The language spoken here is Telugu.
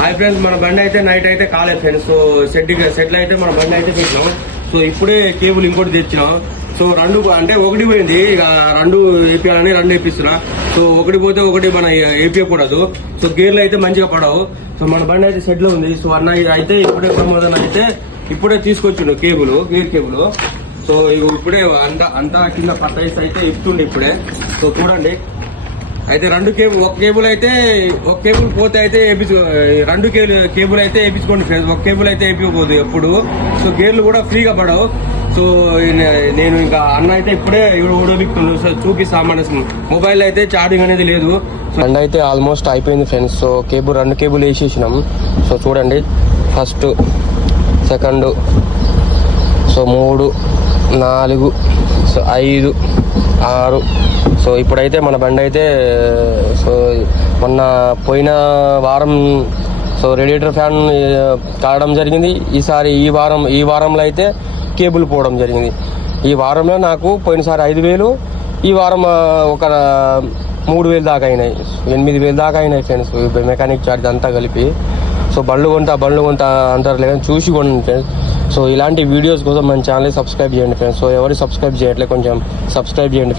హాయ్ ఫ్రెండ్స్, మన బండి అయితే నైట్ అయితే కాలేదు ఫ్రెండ్స్. సో సెటిల్ అయితే మన బండి అయితే పెట్టినాం. సో ఇప్పుడే కేబుల్ ఇంకోటి తెచ్చినాం. సో రెండు అంటే ఒకటి పోయింది, ఇక రెండు వేపియాలని రెండు వేపిస్తున్నా. సో ఒకటి పోతే ఒకటి మన వేపియకూడదు. సో గేర్లు అయితే మంచిగా పడవు. సో మన బండి అయితే సెట్ లో ఉంది. సో అన్న అయితే ఇప్పుడే ప్రమోదన్ అయితే ఇప్పుడే తీసుకొచ్చిండు కేబుల్, గేర్ కేబుల్. సో ఇప్పుడే అంతా కింద పట్టేసి అయితే ఇస్తుండే ఇప్పుడే. సో చూడండి అయితే రెండు కేబుల్, ఒక కేబుల్ అయితే ఒక కేబుల్ పోతే అయితే రెండు కేబుల్ అయితే వేయించుకోండి ఫ్రెండ్స్. ఒక కేబుల్ అయితే వేయించకపోదు ఎప్పుడు. సో గేర్లు కూడా ఫ్రీగా పడవు. సో నేను ఇంకా అన్న అయితే ఇప్పుడే ఊడబిక్తుండు. సో చూపిస్తా. మన మొబైల్ అయితే ఛార్జింగ్ అనేది లేదు. బండి అయితే ఆల్మోస్ట్ అయిపోయింది ఫ్రెండ్స్. సో రెండు కేబుల్ వేసేసినాం. సో చూడండి, first, second, so 3, 4, so 5, 6. So ఇప్పుడైతే మన బండి అయితే సో మొన్న పోయిన వారం సో రేడియేటర్ ఫ్యాన్ కావడం జరిగింది. ఈసారి ఈ వారంలో అయితే కేబుల్ పోవడం జరిగింది. ఈ వారంలో నాకు పోయినసారి 5,000, ఈ వారం ఒక 3,000 దాకా అయినాయి. 8,000 దాకా అయినాయి ఫ్రెండ్స్, మెకానిక్ ఛార్జ్ అంతా కలిపి. సో బండ్లు కొంటా అంటారు లేదని చూసి కొనండి ఫ్రెండ్స్. సో ఇలాంటి వీడియోస్ కోసం మన ఛానల్ సబ్స్క్రైబ్ చేయండి ఫ్రెండ్స్. సో ఎవరు సబ్స్క్రైబ్ చేయట్లేదు, కొంచెం సబ్స్క్రైబ్ చేయండి.